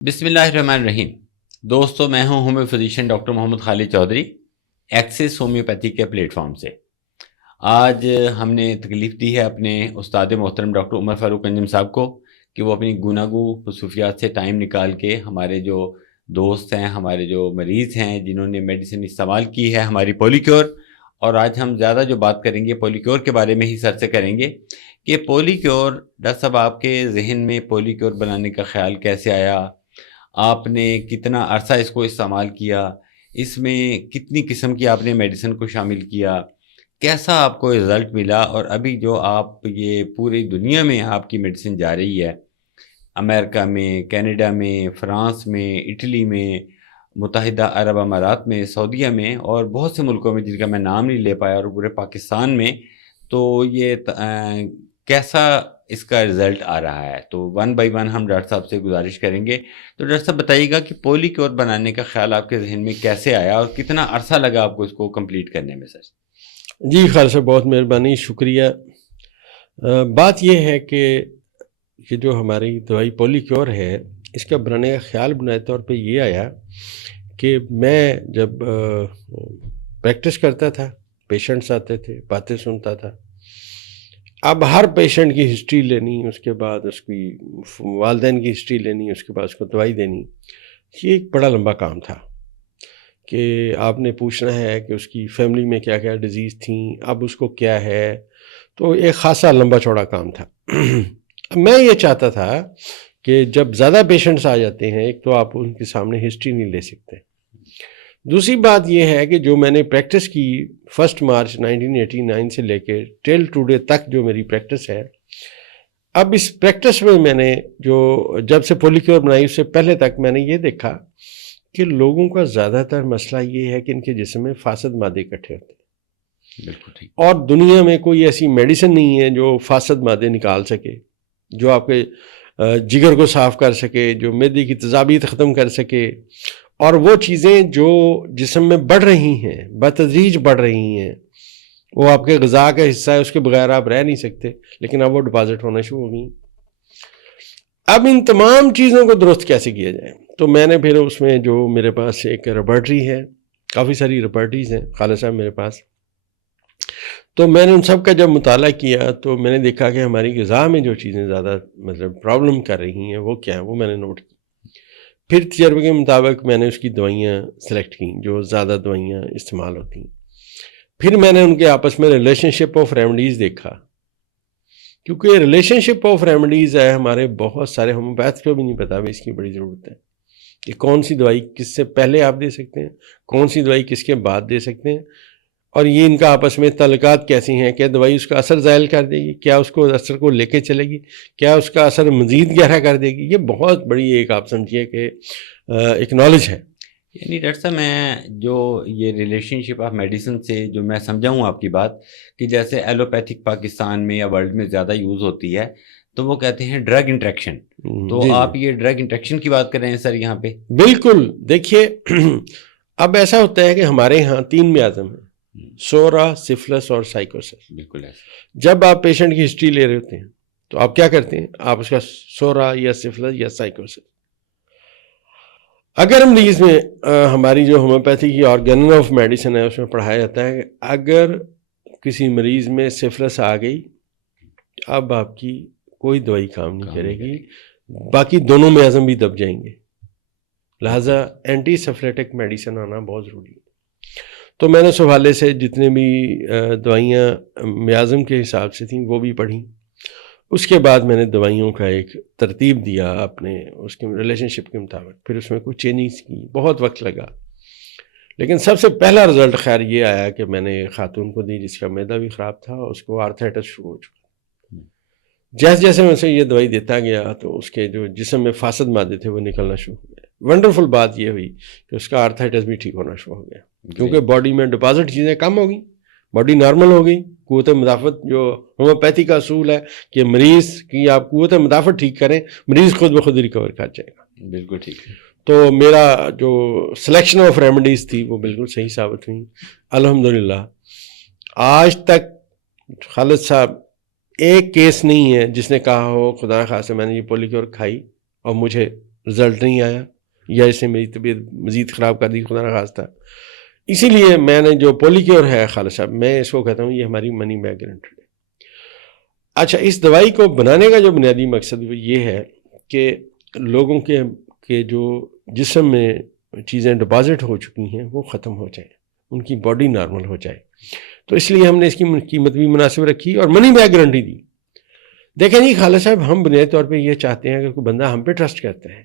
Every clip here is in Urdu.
بسم اللہ الرحمن الرحیم۔ دوستو، میں ہوں ہومیو فزیشین ڈاکٹر محمد خالد چودھری، ایکسس ہومیوپیتھی کے پلیٹ فارم سے۔ آج ہم نے تکلیف دی ہے اپنے استاد محترم ڈاکٹر عمر فاروق انجم صاحب کو کہ وہ اپنی گوناگو خصوصیات سے ٹائم نکال کے ہمارے جو دوست ہیں، ہمارے جو مریض ہیں جنہوں نے میڈیسن استعمال کی ہے ہماری پولیکیور، اور آج ہم زیادہ جو بات کریں گے پولیکیور کے بارے میں ہی سر سے کریں گے کہ پولیکیور، ڈاکٹر صاحب آپ کے ذہن میں پولیکیور بنانے کا خیال کیسے آیا؟ آپ نے کتنا عرصہ اس کو استعمال کیا؟ اس میں کتنی قسم کی آپ نے میڈیسن کو شامل کیا؟ کیسا آپ کو رزلٹ ملا؟ اور ابھی جو آپ یہ پوری دنیا میں آپ کی میڈیسن جا رہی ہے، امریکہ میں، کینیڈا میں، فرانس میں، اٹلی میں، متحدہ عرب امارات میں، سعودیہ میں اور بہت سے ملکوں میں جن کا میں نام نہیں لے پایا، اور پورے پاکستان میں، تو یہ کیسا اس کا رزلٹ آ رہا ہے؟ تو ون بائی ون ہم ڈاکٹر صاحب سے گزارش کریں گے۔ تو ڈاکٹر صاحب بتائیے گا کہ پولیکیور بنانے کا خیال آپ کے ذہن میں کیسے آیا اور کتنا عرصہ لگا آپ کو اس کو کمپلیٹ کرنے میں؟ سر جی خالد صاحب، بہت مہربانی، شکریہ۔ بات یہ ہے کہ یہ جو ہماری دوائی پولیکیور ہے، اس کا بنانے کا خیال بنیادی طور پہ یہ آیا کہ میں جب پریکٹس کرتا تھا، پیشنٹس آتے تھے، باتیں سنتا تھا۔ اب ہر پیشنٹ کی ہسٹری لینی، اس کے بعد اس کی والدین کی ہسٹری لینی، اس کے بعد اس کو دوائی دینی، یہ ایک بڑا لمبا کام تھا کہ آپ نے پوچھنا ہے کہ اس کی فیملی میں کیا کیا ڈیزیز تھیں، اب اس کو کیا ہے، تو ایک خاصا لمبا چوڑا کام تھا۔ میں یہ چاہتا تھا کہ جب زیادہ پیشنٹس آ جاتے ہیں، ایک تو آپ ان کے سامنے ہسٹری نہیں لے سکتے، دوسری بات یہ ہے کہ جو میں نے پریکٹس کی 1 مارچ 1989 سے لے کے ٹل ٹوڈے تک جو میری پریکٹس ہے، اب اس پریکٹس میں نے جو جب سے پولیکیور بنائی اس سے پہلے تک میں نے یہ دیکھا کہ لوگوں کا زیادہ تر مسئلہ یہ ہے کہ ان کے جسم میں فاسد مادے اکٹھے ہوتے ہیں۔ بالکل ٹھیک۔ اور دنیا میں کوئی ایسی میڈیسن نہیں ہے جو فاسد مادے نکال سکے، جو آپ کے جگر کو صاف کر سکے، جو معدے کی تیزابیت ختم کر سکے، اور وہ چیزیں جو جسم میں بڑھ رہی ہیں، بتدریج بڑھ رہی ہیں، وہ آپ کے غذا کا حصہ ہے، اس کے بغیر آپ رہ نہیں سکتے، لیکن اب وہ ڈپازٹ ہونا شروع ہو گئی۔ اب ان تمام چیزوں کو درست کیسے کیا جائے؟ تو میں نے پھر اس میں جو میرے پاس ایک لیبارٹری ہے، کافی ساری لیبارٹریز ہیں خالد صاحب میرے پاس، تو میں نے ان سب کا جب مطالعہ کیا تو میں نے دیکھا کہ ہماری غذا میں جو چیزیں زیادہ پرابلم کر رہی ہیں وہ کیا ہیں، وہ میں نے نوٹ کی۔ پھر تجربے کے مطابق میں نے اس کی دوائیاں سلیکٹ کی جو زیادہ دوائیاں استعمال ہوتی ہیں۔ پھر میں نے ان کے آپس میں ریلیشن شپ آف ریمیڈیز دیکھا، کیونکہ ریلیشن شپ آف ریمیڈیز ہے ہمارے بہت سارے ہومیوپیتھ کو بھی نہیں پتا، بھی اس کی بڑی ضرورت ہے کہ کون سی دوائی کس سے پہلے آپ دے سکتے ہیں، کون سی دوائی کس کے بعد دے سکتے ہیں، اور یہ ان کا آپس میں تعلقات کیسی ہیں، کیا دوائی اس کا اثر زائل کر دے گی، کیا اس کو اثر کو لے کے چلے گی، کیا اس کا اثر مزید گہرا کر دے گی۔ یہ بہت بڑی ایک آپ سمجھیے کہ ایک نالج ہے۔ یعنی ڈاکٹر صاحب، میں جو یہ ریلیشن شپ آف میڈیسن سے جو میں سمجھا ہوں آپ کی بات، کہ جیسے ایلوپیتھک پاکستان میں یا ورلڈ میں زیادہ یوز ہوتی ہے تو وہ کہتے ہیں ڈرگ انٹریکشن، تو جی آپ یہ ڈرگ انٹریکشن کی بات کر رہے ہیں سر یہاں پہ؟ بالکل۔ دیکھیے اب ایسا ہوتا ہے کہ ہمارے ہاں 3 میازم ہیں، سورا، سفلس اور سائیکوسس۔ بالکل ایسا۔ جب آپ پیشنٹ کی ہسٹری لے رہے ہوتے ہیں تو آپ کیا کرتے ہیں؟ آپ اس کا سورا یا سفلس یا سائیکوسس، اگر مریض میں ہماری جو ہومیوپیتھی کی آرگن آف میڈیسن ہے اس میں پڑھایا جاتا ہے کہ اگر کسی مریض میں سفلس آ گئی، اب آپ کی کوئی دوائی کام نہیں کرے گی، باقی دونوں میازم بھی دب جائیں گے، لہٰذا اینٹی سفلیٹک میڈیسن آنا بہت ضروری ہے۔ تو میں نے اس حوالے سے جتنے بھی دوائیاں میازم کے حساب سے تھیں وہ بھی پڑھیں، اس کے بعد میں نے دوائیوں کا ایک ترتیب دیا اپنے اس کے ریلیشن شپ کے مطابق، پھر اس میں کچھ چینجز کی، بہت وقت لگا، لیکن سب سے پہلا رزلٹ خیر یہ آیا کہ میں نے خاتون کو دی جس کا معدہ بھی خراب تھا، اس کو آرتھرائٹس شروع ہو چکا۔ جیسے جیسے میں اسے یہ دوائی دیتا گیا تو اس کے جو جسم میں فاسد مادے تھے وہ نکلنا شروع ہو گئے۔ ونڈرفل بات یہ ہوئی کہ اس کا آرتھرائٹس بھی ٹھیک ہونا شروع ہو گیا، کیونکہ باڈی میں ڈپازٹ چیزیں کم ہو گئیں، باڈی نارمل ہو گئی۔ قوت مدافعت جو ہومیوپیتھی کا اصول ہے کہ مریض کی آپ قوت مدافعت ٹھیک کریں، مریض خود بخود ریکور کر جائے گا۔ بالکل ٹھیک ہے۔ تو میرا جو سلیکشن آف ریمیڈیز تھی وہ بالکل صحیح ثابت ہوئی الحمدللہ۔ آج تک خالد صاحب ایک کیس نہیں ہے جس نے کہا ہو خدا خواستہ میں نے یہ پولیکیور کھائی اور مجھے رزلٹ نہیں آیا یا اس نے میری طبیعت مزید خراب کر دی خدا نخواستہ. اسی لیے میں نے جو پولیکیور ہے خالد صاحب، میں اس کو کہتا ہوں یہ ہماری منی بیک گارنٹیڈ ہے. اچھا، اس دوائی کو بنانے کا جو بنیادی مقصد وہ یہ ہے کہ لوگوں کے جو جسم میں چیزیں ڈپازٹ ہو چکی ہیں وہ ختم ہو جائیں، ان کی باڈی نارمل ہو جائے. تو اس لیے ہم نے اس کی قیمت بھی مناسب رکھی اور منی بیک گارنٹی دی. دیکھیں جی خالد صاحب، ہم بنیادی طور پہ یہ چاہتے ہیں اگر کوئی بندہ ہم پہ ٹرسٹ کرتا ہے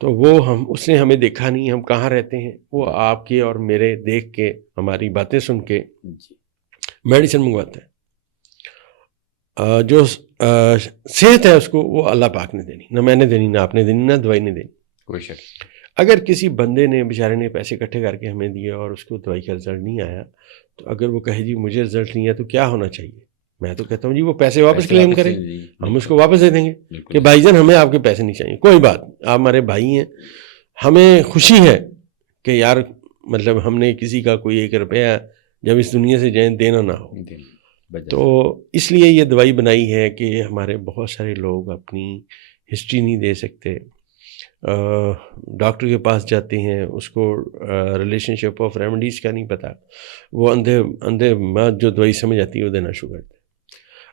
تو وہ اس نے ہمیں دیکھا نہیں، ہم کہاں رہتے ہیں، وہ آپ کے اور میرے دیکھ کے ہماری باتیں سن کے میڈیسن منگواتا ہے. جو صحت ہے اس کو وہ اللہ پاک نے دینی، نہ میں نے دینی، نہ آپ نے دینی، نہ دوائی نے دینی. کوئی شک. اگر کسی بندے نے بیچارے نے پیسے اکٹھے کر کے ہمیں دیے اور اس کو دوائی کا رزلٹ نہیں آیا تو اگر وہ کہے جی مجھے رزلٹ نہیں ہے تو کیا ہونا چاہیے؟ میں تو کہتا ہوں جی وہ پیسے واپس کلیم کریں، ہم اس کو واپس دے دیں گے کہ بھائی جان ہمیں آپ کے پیسے نہیں چاہیے. کوئی بات، آپ ہمارے بھائی ہیں، ہمیں خوشی ہے کہ یار مطلب ہم نے کسی کا کوئی 1 روپیہ جب اس دنیا سے جائیں دینا نہ ہو. تو اس لیے یہ دوائی بنائی ہے کہ ہمارے بہت سارے لوگ اپنی ہسٹری نہیں دے سکتے، ڈاکٹر کے پاس جاتے ہیں اس کو ریلیشن شپ آف ریمیڈیز کا نہیں پتہ، وہ اندھے بات جو دوائی سمجھ آتی ہے وہ دینا شروع کرتے ہیں.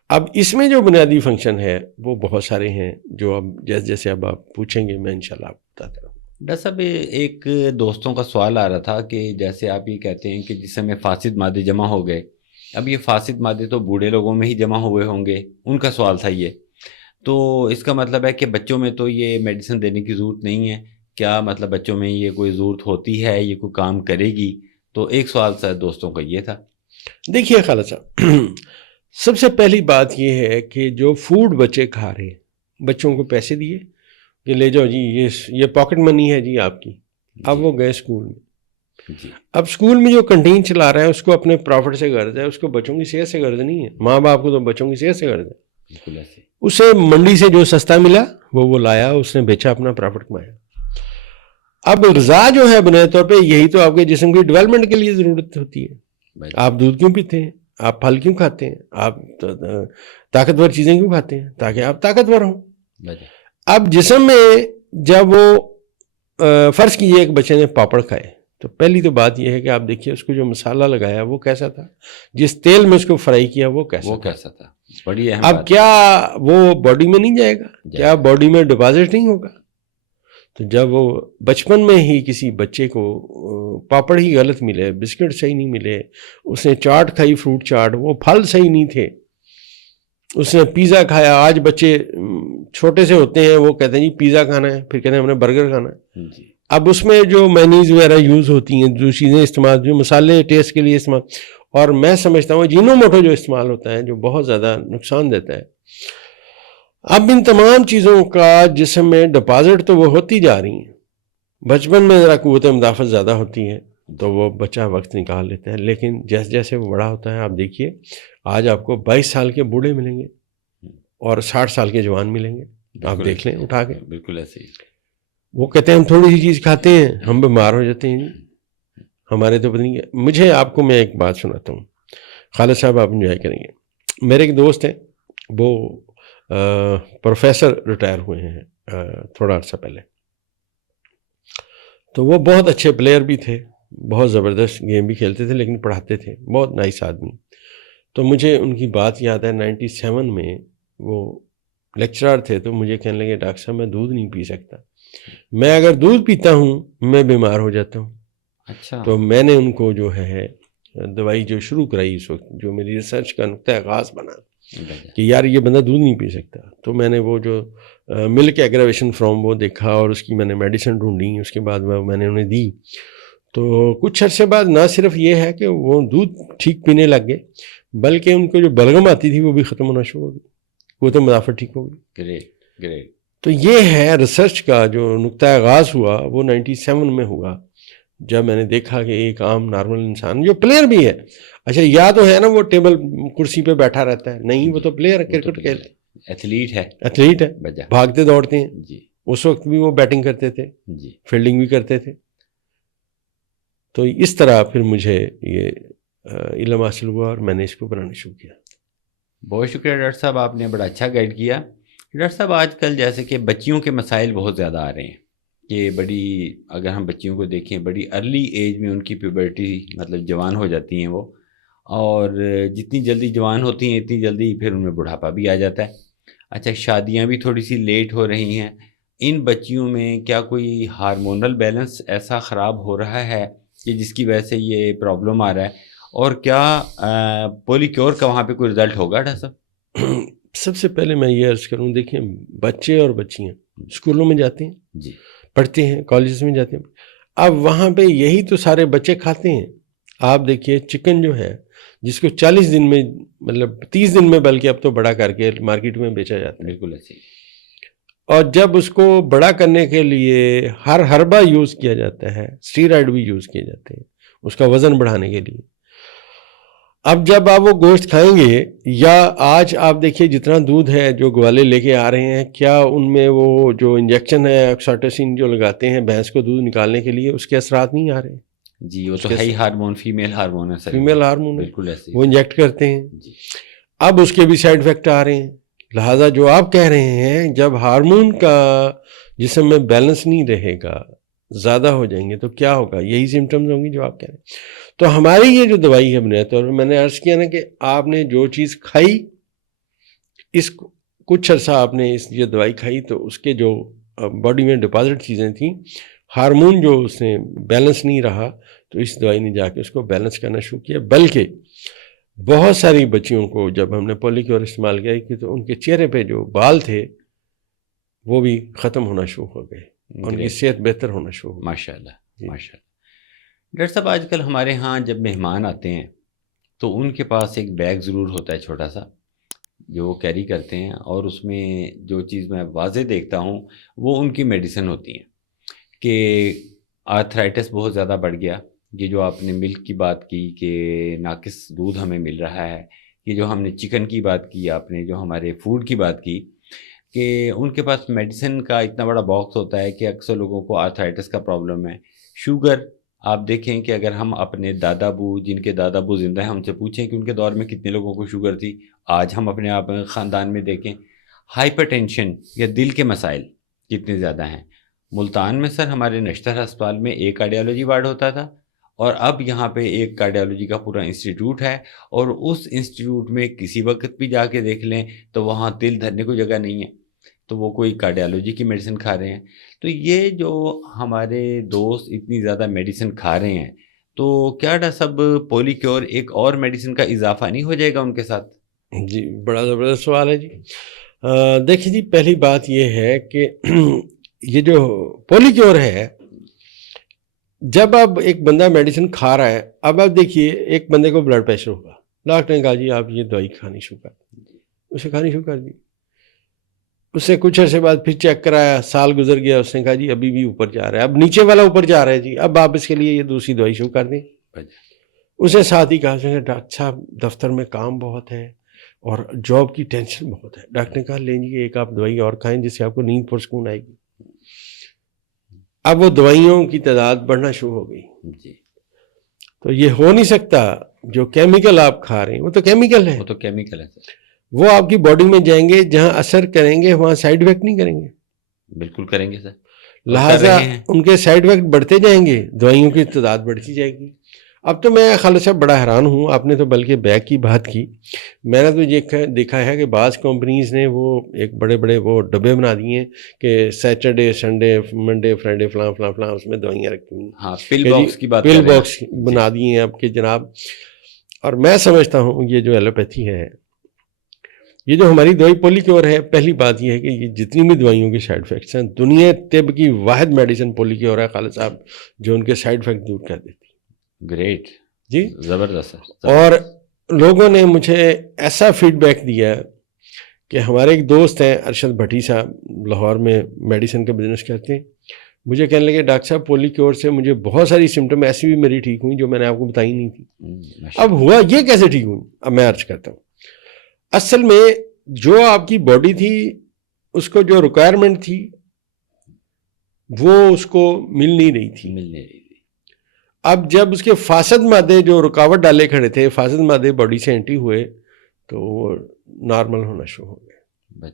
اب اس میں جو بنیادی فنکشن ہے وہ بہت سارے ہیں جو اب جیسے جیسے اب آپ پوچھیں گے میں انشاءاللہ آپ بتاتا رہوں. ڈاکٹر صاحب ایک دوستوں کا سوال آ رہا تھا کہ جیسے آپ یہ کہتے ہیں کہ جسم میں فاسد مادے جمع ہو گئے، اب یہ فاسد مادے تو بوڑھے لوگوں میں ہی جمع ہوئے ہوں گے، ان کا سوال تھا یہ. تو اس کا مطلب ہے کہ بچوں میں تو یہ میڈیسن دینے کی ضرورت نہیں ہے، کیا مطلب بچوں میں یہ کوئی ضرورت ہوتی ہے، یہ کوئی کام کرے گی؟ تو ایک سوال سا دوستوں کا یہ تھا. دیکھیے خالد صاحب، سب سے پہلی بات یہ ہے کہ جو فوڈ بچے کھا رہے ہیں، بچوں کو پیسے دیے کہ لے جاؤ جی یہ پاکٹ منی ہے جی آپ کی. اب وہ گئے اسکول میں، اب اسکول میں جو کنٹین چلا رہا ہے اس کو اپنے پروفٹ سے غرض ہے، اس کو بچوں کی صحت سے غرض نہیں ہے. ماں باپ کو تو بچوں کی صحت سے غرض ہے. بالکل ایسے اسے منڈی سے جو سستا ملا وہ لایا، اس نے بیچا، اپنا پروفٹ کمایا. اب غذا جو ہے بنیادی طور پہ یہی تو آپ کے جسم کی ڈیولپمنٹ کے لیے ضرورت ہوتی ہے. آپ دودھ کیوں پیتے ہیں؟ آپ پھل کیوں کھاتے ہیں؟ آپ طاقتور چیزیں کیوں کھاتے ہیں؟ تاکہ آپ طاقتور ہوں. اب جسم میں جب وہ فرض کیجیے ایک بچے نے پاپڑ کھائے تو پہلی تو بات یہ ہے کہ آپ دیکھیے اس کو جو مسالہ لگایا وہ کیسا تھا، جس تیل میں اس کو فرائی کیا وہ کیسا تھا. بڑی اہم اب بات. کیا وہ باڈی میں نہیں جائے گا؟ کیا باڈی میں ڈپازٹ نہیں ہوگا؟ تو جب وہ بچپن میں ہی کسی بچے کو پاپڑ ہی غلط ملے، بسکٹ صحیح نہیں ملے، اس نے چاٹ کھائی، فروٹ چاٹ، وہ پھل صحیح نہیں تھے، اس نے پیزا کھایا. آج بچے چھوٹے سے ہوتے ہیں وہ کہتے ہیں جی پیزا کھانا ہے، پھر کہتے ہیں ہم نے برگر کھانا ہے. اب اس میں جو مینیز وغیرہ یوز ہوتی ہیں، جو چیزیں استعمال، جو مسالے ٹیسٹ کے لیے استعمال، اور میں سمجھتا ہوں جینو موٹو جو استعمال ہوتا ہے جو بہت زیادہ نقصان دیتا ہے. اب ان تمام چیزوں کا جسم میں ڈپازٹ تو وہ ہوتی جا رہی ہیں. بچپن میں ذرا قوت مدافعت زیادہ ہوتی ہے تو وہ بچہ وقت نکال لیتا ہے، لیکن جیسے جیسے وہ بڑا ہوتا ہے آپ دیکھیے آج آپ کو 22 سال کے بوڑھے ملیں گے اور 60 سال کے جوان ملیں گے. آپ دیکھ لیں اٹھا کے. بالکل ایسے ہی. وہ کہتے ہیں ہم تھوڑی سی چیز کھاتے ہیں ہم بیمار ہو جاتے ہیں. ہمارے تو پتہ نہیں. مجھے آپ کو میں ایک بات سناتا ہوں خالد صاحب، آپ انجوائے کریں گے. میرے ایک دوست ہیں، وہ پروفیسر ریٹائر ہوئے ہیں تھوڑا عرصہ پہلے. تو وہ بہت اچھے پلیئر بھی تھے، بہت زبردست گیم بھی کھیلتے تھے، لیکن پڑھاتے تھے، بہت نائس آدمی. تو مجھے ان کی بات یاد ہے 97 میں وہ لیکچرار تھے تو مجھے کہنے لگے ڈاکٹر صاحب میں دودھ نہیں پی سکتا، میں اگر دودھ پیتا ہوں میں بیمار ہو جاتا ہوں. اچھا. تو میں نے ان کو جو ہے دوائی جو شروع کرائی اس وقت، جو میری ریسرچ کا نقطہ آغاز بنا کہ یار یہ بندہ دودھ نہیں پی سکتا. تو میں نے وہ جو ملک ایگراویشن فرام وہ دیکھا اور اس کی میں نے میڈیسن ڈھونڈی، اس کے بعد میں نے انہیں دی. تو کچھ عرصے بعد نہ صرف یہ ہے کہ وہ دودھ ٹھیک پینے لگ گئے بلکہ ان کو جو بلغم آتی تھی وہ بھی ختم ہونا شروع ہو گئی، وہ تو مدافعت ٹھیک ہو گئی. گریٹ. تو یہ ہے ریسرچ کا جو نقطہ آغاز ہوا وہ 97 میں ہوا، جب میں نے دیکھا کہ ایک عام نارمل انسان جو پلیئر بھی ہے، اچھا یا تو ہے نا وہ ٹیبل کرسی پہ بیٹھا رہتا ہے، نہیں وہ تو پلیئر ہے، کرکٹ کھیلتے، ایتھلیٹ ہے، ایتھلیٹ ہے، بھاگتے دوڑتے ہیں. جی. اس وقت بھی وہ بیٹنگ کرتے تھے، جی. فیلڈنگ بھی کرتے تھے. تو اس طرح پھر مجھے یہ علم حاصل ہوا اور میں نے اس کو بنانا شروع کیا. بہت شکریہ ڈاکٹر صاحب، آپ نے بڑا اچھا گائیڈ کیا. ڈاکٹر صاحب آج کل جیسے کہ بچیوں کے مسائل بہت زیادہ آ رہے ہیں کہ بڑی، اگر ہم بچیوں کو دیکھیں بڑی ارلی ایج میں ان کی پیوبرٹی مطلب جوان ہو جاتی ہیں وہ، اور جتنی جلدی جوان ہوتی ہیں اتنی جلدی پھر ان میں بڑھاپا بھی آ جاتا ہے. اچھا، شادیاں بھی تھوڑی سی لیٹ ہو رہی ہیں. ان بچیوں میں کیا کوئی ہارمونل بیلنس ایسا خراب ہو رہا ہے کہ جس کی وجہ سے یہ پرابلم آ رہا ہے، اور کیا پولی کیور کا وہاں پہ کوئی رزلٹ ہوگا ڈاکٹر صاحب؟ سب سے پہلے میں یہ عرض کروں، دیکھیں بچے اور بچیاں اسکولوں میں جاتے ہیں، جی، پڑھتے ہیں، کالجز میں جاتے ہیں. اب وہاں پہ یہی تو سارے بچے کھاتے ہیں. آپ دیکھیے چکن جو ہے جس کو 40 دن میں مطلب 30 دن میں بلکہ اب تو بڑا کر کے مارکیٹ میں بیچا جاتا ہے. بالکل ایسے ہی. اور جب اس کو بڑا کرنے کے لیے ہر ہربا یوز کیا جاتا ہے، اسٹیرائڈ بھی یوز کیے جاتے ہیں اس کا وزن بڑھانے کے لیے. اب جب آپ وہ گوشت کھائیں گے، یا آج آپ دیکھیے جتنا دودھ ہے جو گوالے لے کے آ رہے ہیں، کیا ان میں وہ جو انجیکشن ہے آکساٹوسن جو لگاتے ہیں بھینس کو دودھ نکالنے کے لیے، اس کے اثرات نہیں آ رہے؟ جی، وہ تو ہے ہی ہارمون، فیمیل ہارمون ہے سر، فیمیل ہارمون ہے، بالکل ایسے وہ انجیکٹ کرتے ہیں. جی. اب اس کے بھی سائیڈ افیکٹ آ رہے ہیں. لہٰذا جو آپ کہہ رہے ہیں، جب ہارمون کا جسم میں بیلنس نہیں رہے گا، زیادہ ہو جائیں گے تو کیا ہوگا؟ یہی سمٹمز ہوں گی جو آپ کہہ رہے ہیں. تو ہماری یہ جو دوائی ہے بنیادی طور پر میں نے عرض کیا نا کہ آپ نے جو چیز کھائی، اس کچھ عرصہ آپ نے یہ دوائی کھائی تو اس کے جو باڈی میں ڈپازٹ چیزیں تھیں، ہارمون جو اس نے بیلنس نہیں رہا، تو اس دوائی نے جا کے اس کو بیلنس کرنا شروع کیا. بلکہ بہت ساری بچیوں کو جب ہم نے پولی کیور استعمال کیا کہ تو ان کے چہرے پہ جو بال تھے وہ بھی ختم ہونا شروع ہو گئے، ان کی صحت بہتر ہونا شروع ہو گئی. ماشاء اللہ، ماشاء اللہ. ڈاکٹر صاحب آج کل ہمارے ہاں جب مہمان آتے ہیں تو ان کے پاس ایک بیگ ضرور ہوتا ہے چھوٹا سا جو وہ کیری کرتے ہیں، اور اس میں جو چیز میں واضح دیکھتا ہوں وہ ان کی میڈیسن ہوتی ہیں کہ آرتھرائٹس بہت زیادہ بڑھ گیا. یہ جو آپ نے ملک کی بات کی کہ ناقص دودھ ہمیں مل رہا ہے، یہ جو ہم نے چکن کی بات کی، آپ نے جو ہمارے فوڈ کی بات کی کہ ان کے پاس میڈیسن کا اتنا بڑا باکس ہوتا ہے کہ اکثر لوگوں کو آرتھرائٹس کا پرابلم ہے. شوگر آپ دیکھیں کہ اگر ہم اپنے دادا ابو، جن کے دادا ابو زندہ ہیں، ان سے پوچھیں کہ ان کے دور میں کتنے لوگوں کو شوگر تھی، آج ہم اپنے آپ خاندان میں دیکھیں. ہائپر ٹینشن یا دل کے مسائل کتنے زیادہ ہیں. ملتان میں سر ہمارے نشتر ہسپتال میں ایک کارڈیالوجی وارڈ ہوتا تھا، اور اب یہاں پہ ایک کارڈیالوجی کا پورا انسٹیٹیوٹ ہے، اور اس انسٹیٹیوٹ میں کسی وقت بھی جا کے دیکھ لیں تو وہاں دل دھرنے کو جگہ نہیں ہے، تو وہ کوئی کارڈیالوجی کی میڈیسن کھا رہے ہیں. تو یہ جو ہمارے دوست اتنی زیادہ میڈیسن کھا رہے ہیں، تو کیا ڈاکٹر صاحب پولی کیور ایک اور میڈیسن کا اضافہ نہیں ہو جائے گا ان کے ساتھ؟ جی، بڑا زبردست سوال ہے جی. دیکھیے جی، پہلی بات یہ ہے کہ یہ جو پولی کیور ہے، جب اب ایک بندہ میڈیسن کھا رہا ہے، اب آپ دیکھیے ایک بندے کو بلڈ پریشر ہوگا، ڈاکٹر نے کہا جی آپ یہ دوائی کھانی شروع کر دی، اسے کھانی شروع کر دی. اس سے کچھ عرصے بعد پھر چیک کرایا، سال گزر گیا، اس نے کہا جی ابھی بھی اوپر جا رہا ہے، اب نیچے والا اوپر جا رہا ہے جی، اب آپ اس کے لیے یہ دوسری دوائی شروع کر دیں. اسے ساتھ ہی کہا ڈاکٹر صاحب دفتر میں کام بہت ہے اور جاب کی ٹینشن بہت ہے. ڈاکٹر نے کہا لیں جی ایک آپ دوائی اور کھائیں جس سے آپ کو نیند پرسکون آئے گی. اب وہ دوائیوں کی تعداد بڑھنا شروع ہو گئی. جی، تو یہ ہو نہیں سکتا، جو کیمیکل آپ کھا رہے ہیں وہ تو کیمیکل ہے، وہ تو کیمیکل ہے سر، وہ آپ کی باڈی میں جائیں گے، جہاں اثر کریں گے وہاں سائیڈ افیکٹ نہیں کریں گے. بالکل کریں گے سر، لہٰذا ان کے سائیڈ افیکٹ بڑھتے جائیں گے، دوائیوں کی تعداد بڑھتی جائے گی. اب تو میں خالد صاحب بڑا حیران ہوں، آپ نے تو بلکہ بیگ کی بات کی، میں نے تو یہ دیکھا ہے کہ بعض کمپنیز نے وہ ایک بڑے بڑے وہ ڈبے بنا دیے ہیں کہ سیٹرڈے سنڈے منڈے فرائیڈے فلاں فلاں فلاں اس میں دوائیاں رکھی ہوئی ہیں. ہاں، پل باکس کی بات، پل باکس بنا دیے ہیں اب کہ جناب. اور میں سمجھتا ہوں یہ جو ایلوپیتھی ہے، یہ جو ہماری دوائی پولی کیور ہے، پہلی بات یہ ہے کہ یہ جتنی بھی دوائیوں کے سائیڈ افیکٹس ہیں، دنیا طب کی واحد میڈیسن پولی کیور ہے خالد صاحب جو ان کے سائیڈ افیکٹ دور کر دیتی. گریٹ جی، زبردست. اور لوگوں نے مجھے ایسا فیڈ بیک دیا کہ ہمارے ایک دوست ہیں ارشد بھٹی صاحب، لاہور میں میڈیسن کا بزنس کرتے ہیں، مجھے کہنے لگے ڈاکٹر صاحب پولی کیور سے مجھے بہت ساری سمٹم ایسی بھی میری ٹھیک ہوئی جو میں نے آپ کو بتائی نہیں تھی. اب ہوا یہ کیسے ٹھیک ہوئی؟ اب میں عرض کرتا ہوں. اصل میں جو آپ کی باڈی تھی اس کو جو ریکوائرمنٹ تھی وہ اس کو مل نہیں رہی تھی. اب جب اس کے فاسد مادے جو رکاوٹ ڈالے کھڑے تھے، فاسد مادے باڈی سے انٹری ہوئے تو وہ نارمل ہونا شروع ہو گئے.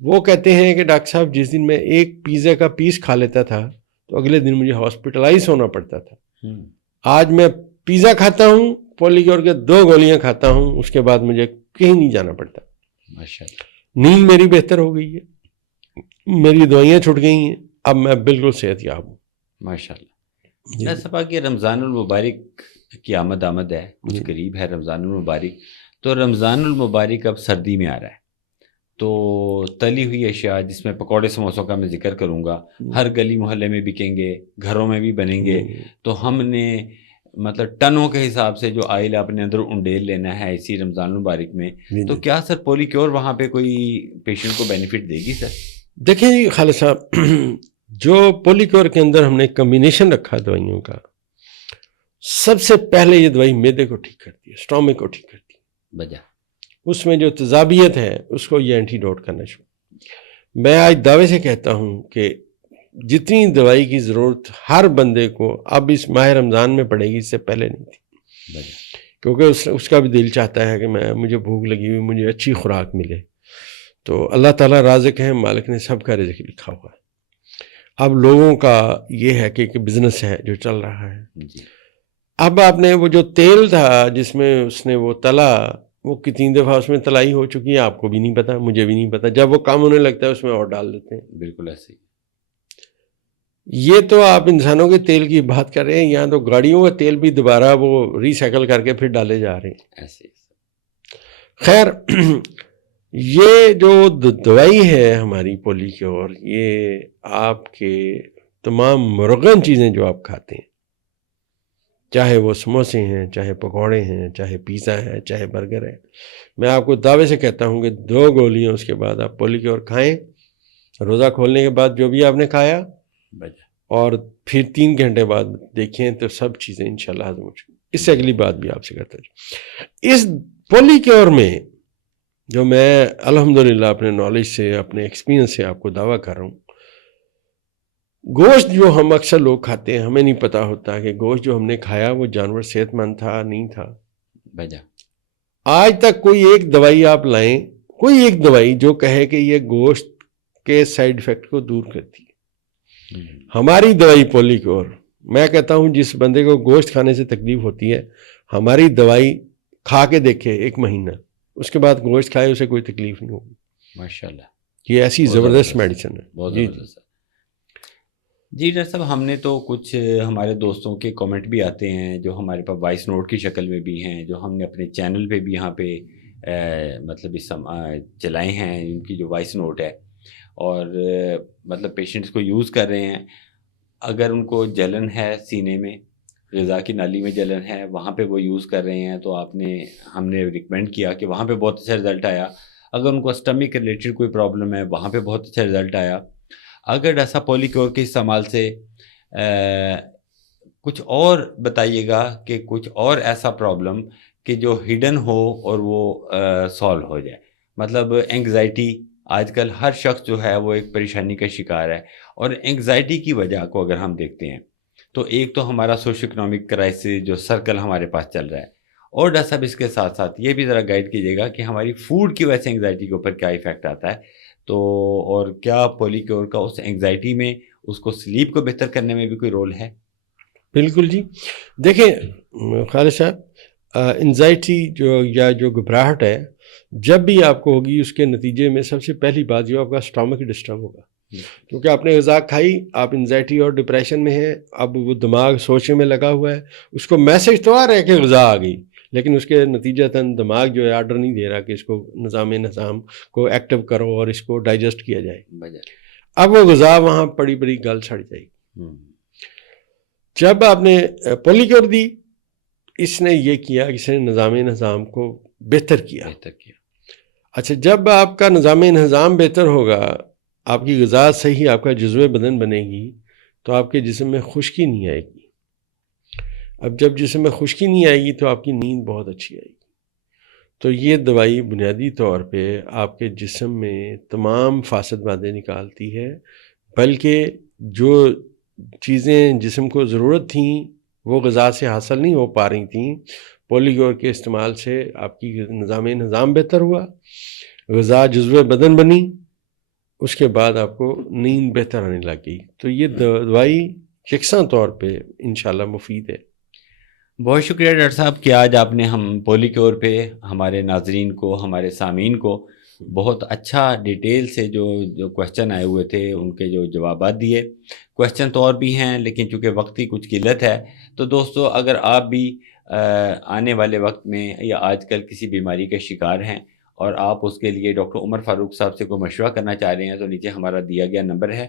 وہ کہتے ہیں کہ ڈاکٹر صاحب جس دن میں ایک پیزا کا پیس کھا لیتا تھا تو اگلے دن مجھے ہاسپٹلائز ہونا پڑتا تھا، آج میں پیزا کھاتا ہوں، پولی کیور کے 2 گولیاں کھاتا ہوں، اس کے بعد مجھے کہیں نہیں جانا پڑتا. ماشاءاللہ. نیند میری بہتر ہو گئی ہے، میری دوائیاں چھوٹ گئی ہیں، اب میں بالکل صحت یاب ہوں. ماشاءاللہ. ڈاکٹر صاحب کہ رمضان المبارک کی آمد ہے، کچھ قریب ہے رمضان المبارک. تو رمضان المبارک اب سردی میں آ رہا ہے، تو تلی ہوئی اشیاء جس میں پکوڑے سموسوں کا میں ذکر کروں گا، ہر گلی محلے میں بکیں گے، گھروں میں بھی بنیں گے. تو ہم نے مطلب ٹنوں کے حساب سے جو آئل اپنے اندر انڈیل لینا ہے اسی رمضان المبارک میں. تو کیا سر پولی کیور وہاں پہ کوئی پیشنٹ کو بینیفٹ دے گی سر؟ دیکھیں جی خالد صاحب، جو پولی کیور کے اندر ہم نے کمبینیشن رکھا دوائیوں کا، سب سے پہلے یہ دوائی معدے کو ٹھیک کرتی ہے، اسٹامک کو ٹھیک کرتی ہے. وجہ اس میں جو تیزابیت ہے اس کو یہ اینٹی ڈوٹ کرنا شروع. میں آج دعوے سے کہتا ہوں کہ جتنی دوائی کی ضرورت ہر بندے کو اب اس ماہ رمضان میں پڑے گی، اس سے پہلے نہیں تھی. کیونکہ اس کا بھی دل چاہتا ہے کہ مجھے بھوک لگی ہوئی، مجھے اچھی خوراک ملے. تو اللہ تعالیٰ رازق ہے، مالک نے سب کا رزق لکھا ہوا ہے. اب لوگوں کا یہ ہے کہ بزنس ہے جو چل رہا ہے. اب آپ نے وہ جو تیل تھا جس میں اس نے وہ تلا، وہ کتنی دفعہ اس میں تلائی ہو چکی ہے آپ کو بھی نہیں پتا، مجھے بھی نہیں پتا. جب وہ کام ہونے لگتا ہے اس میں اور ڈال دیتے ہیں. بالکل ایسے ہی. یہ تو آپ انسانوں کے تیل کی بات کر رہے ہیں، یہاں تو گاڑیوں کا تیل بھی دوبارہ وہ ری سائیکل کر کے پھر ڈالے جا رہے ہیں. ایسے. خیر یہ جو دوائی ہے ہماری پولی کیور، یہ آپ کے تمام مرغن چیزیں جو آپ کھاتے ہیں، چاہے وہ سموسے ہیں، چاہے پکوڑے ہیں، چاہے پیزا ہے، چاہے برگر ہے، میں آپ کو دعوے سے کہتا ہوں کہ 2 گولیاں اس کے بعد آپ پولی کیور کھائیں، روزہ کھولنے کے بعد جو بھی آپ نے کھایا، اور پھر 3 گھنٹے بعد دیکھیں تو سب چیزیں انشاءاللہ ہضم ہو چکی. اس سے اگلی بات بھی آپ سے کرتا ہوں. اس پولی کیور میں جو میں الحمدللہ اپنے نالج سے، اپنے ایکسپیرینس سے آپ کو دعویٰ کر رہا ہوں، گوشت جو ہم اکثر لوگ کھاتے ہیں، ہمیں نہیں پتا ہوتا کہ گوشت جو ہم نے کھایا وہ جانور صحت مند تھا نہیں تھا. آج تک کوئی ایک دوائی آپ لائیں، کوئی ایک دوائی جو کہے کہ یہ گوشت کے سائیڈ ایفیکٹ کو دور کرتی ہے. ہماری دوائی پولی کیور، میں کہتا ہوں جس بندے کو گوشت کھانے سے تکلیف ہوتی ہے، ہماری دوائی کھا کے دیکھے 1 مہینہ، اس کے بعد گوشت کھائے اسے کوئی تکلیف نہیں ہوگی. ماشاءاللہ. یہ ایسی زبردست میڈیسن ہے. بہت زبردست. جی ڈاکٹر صاحب، ہم نے تو کچھ ہمارے دوستوں کے کامنٹ بھی آتے ہیں جو ہمارے پاس وائس نوٹ کی شکل میں بھی ہیں، جو ہم نے اپنے چینل پہ بھی یہاں پہ مطلب چلائے ہیں، ان کی جو وائس نوٹ ہے، اور مطلب پیشنٹس کو یوز کر رہے ہیں. اگر ان کو جلن ہے سینے میں، غذا کی نالی میں جلن ہے، وہاں پہ وہ یوز کر رہے ہیں، تو ہم نے ریکمینڈ کیا کہ وہاں پہ بہت اچھا رزلٹ آیا. اگر ان کو اسٹمک ریلیٹڈ کوئی پرابلم ہے، وہاں پہ بہت اچھا رزلٹ آیا. اگر ایسا پولی کیور کے استعمال سے کچھ اور بتائیے گا کہ کچھ اور ایسا پرابلم کہ جو ہڈن ہو اور وہ سالو ہو جائے. مطلب اینگزائٹی، آج کل ہر شخص جو ہے وہ ایک پریشانی کا شکار ہے، اور اینگزائٹی کی وجہ کو اگر ہم دیکھتے ہیں تو ایک تو ہمارا سوشو اکنامک کرائسس جو سرکل ہمارے پاس چل رہا ہے، اور ڈاکٹر صاحب اس کے ساتھ ساتھ یہ بھی ذرا گائیڈ کیجیے گا کہ ہماری فوڈ کی وجہ سے اینگزائٹی کے اوپر کیا ایفیکٹ آتا ہے، تو اور کیا پولی کیور کا اس اینگزائٹی میں، اس کو سلیپ کو بہتر کرنے میں بھی کوئی رول ہے؟ بالکل جی. دیکھیں خالد صاحب، انزائٹی جو گھبراہٹ ہے، جب بھی آپ کو ہوگی اس کے نتیجے میں سب سے پہلی بات جو آپ کا اسٹامک ڈسٹرب ہوگا، کیونکہ آپ نے غذا کھائی، آپ انزائٹی اور ڈپریشن میں ہیں. اب وہ دماغ سوچنے میں لگا ہوا ہے، اس کو میسج تو آ رہا ہے کہ غذا آ گئی، لیکن اس کے نتیجتاً دماغ جو ہے آرڈر نہیں دے رہا کہ اس کو نظام کو ایکٹیو کرو اور اس کو ڈائجسٹ کیا جائے. اب وہ غذا وہاں پڑی بڑی گل سڑ جائے گی. جب آپ نے پولی کیور دی، اس نے یہ کیا کہ اس نے نظام کو بہتر کیا. اچھا، جب آپ کا نظام بہتر ہوگا، آپ کی غذا صحیح، آپ کا جزو بدن بنے گی، تو آپ کے جسم میں خشکی نہیں آئے گی. اب جب جسم میں خشکی نہیں آئے گی تو آپ کی نیند بہت اچھی آئے گی. تو یہ دوائی بنیادی طور پہ آپ کے جسم میں تمام فاسد مادے نکالتی ہے، بلکہ جو چیزیں جسم کو ضرورت تھیں وہ غذا سے حاصل نہیں ہو پا رہی تھیں، پولی کیور کے استعمال سے آپ کی نظام بہتر ہوا، غذا جزو بدن بنی، اس کے بعد آپ کو نیند بہتر آنے لگ گئی. تو یہ دوائی یکساں طور پہ انشاءاللہ مفید ہے. بہت شکریہ ڈاکٹر صاحب کہ آج آپ نے ہم پولی کیور پہ ہمارے ناظرین کو، ہمارے سامعین کو بہت اچھا ڈیٹیل سے جو کوشچن آئے ہوئے تھے ان کے جو جوابات دیے. کوشچن تو اور بھی ہیں لیکن چونکہ وقت کی کچھ قلت ہے تو دوستو اگر آپ بھی آنے والے وقت میں یا آج کل کسی بیماری کے شکار ہیں اور آپ اس کے لیے ڈاکٹر عمر فاروق صاحب سے کوئی مشورہ کرنا چاہ رہے ہیں تو نیچے ہمارا دیا گیا نمبر ہے،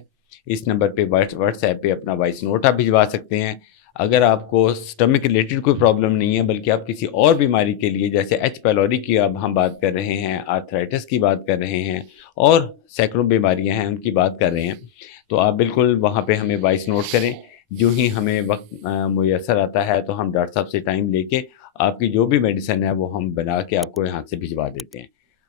اس نمبر پہ واٹس ایپ پہ اپنا وائس نوٹ آپ بھجوا سکتے ہیں. اگر آپ کو سٹمک ریلیٹڈ کوئی پرابلم نہیں ہے بلکہ آپ کسی اور بیماری کے لیے جیسے ایچ پیلوری کی اب ہم بات کر رہے ہیں، آرتھرائٹس کی بات کر رہے ہیں اور سینکڑوں بیماریاں ہیں ان کی بات کر رہے ہیں، تو آپ بالکل وہاں پہ ہمیں وائس نوٹ کریں. جو ہی ہمیں وقت میسر آتا ہے تو ہم ڈاکٹر صاحب سے ٹائم لے کے آپ کی جو بھی میڈیسن ہے وہ ہم بنا کے آپ کو یہاں سے بھجوا دیتے ہیں.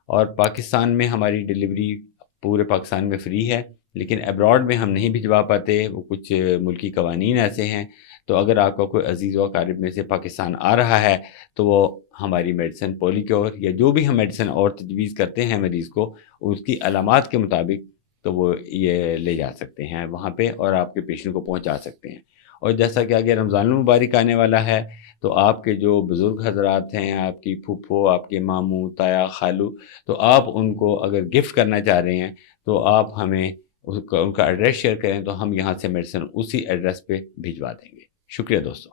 اور پاکستان میں ہماری ڈلیوری پورے پاکستان میں فری ہے، لیکن ابراڈ میں ہم نہیں بھجوا پاتے، وہ کچھ ملکی قوانین ایسے ہیں. تو اگر آپ کا کوئی عزیز و اقارب میں سے پاکستان آ رہا ہے تو وہ ہماری میڈیسن پولی کیور یا جو بھی ہم میڈیسن اور تجویز کرتے ہیں مریض کو اس کی علامات کے مطابق تو وہ یہ لے جا سکتے ہیں وہاں پہ اور آپ کے پیشنٹ کو پہنچا سکتے ہیں. اور جیسا کہ آگے رمضان المبارک آنے والا ہے تو آپ کے جو بزرگ حضرات ہیں، آپ کی پھوپھو، آپ کے ماموں، تایا، خالو، تو آپ ان کو اگر گفٹ کرنا چاہ رہے ہیں تو آپ ہمیں ان کا ایڈریس شیئر کریں تو ہم یہاں سے میڈیسن اسی ایڈریس پہ بھجوا دیں گے. شکریہ دوستو.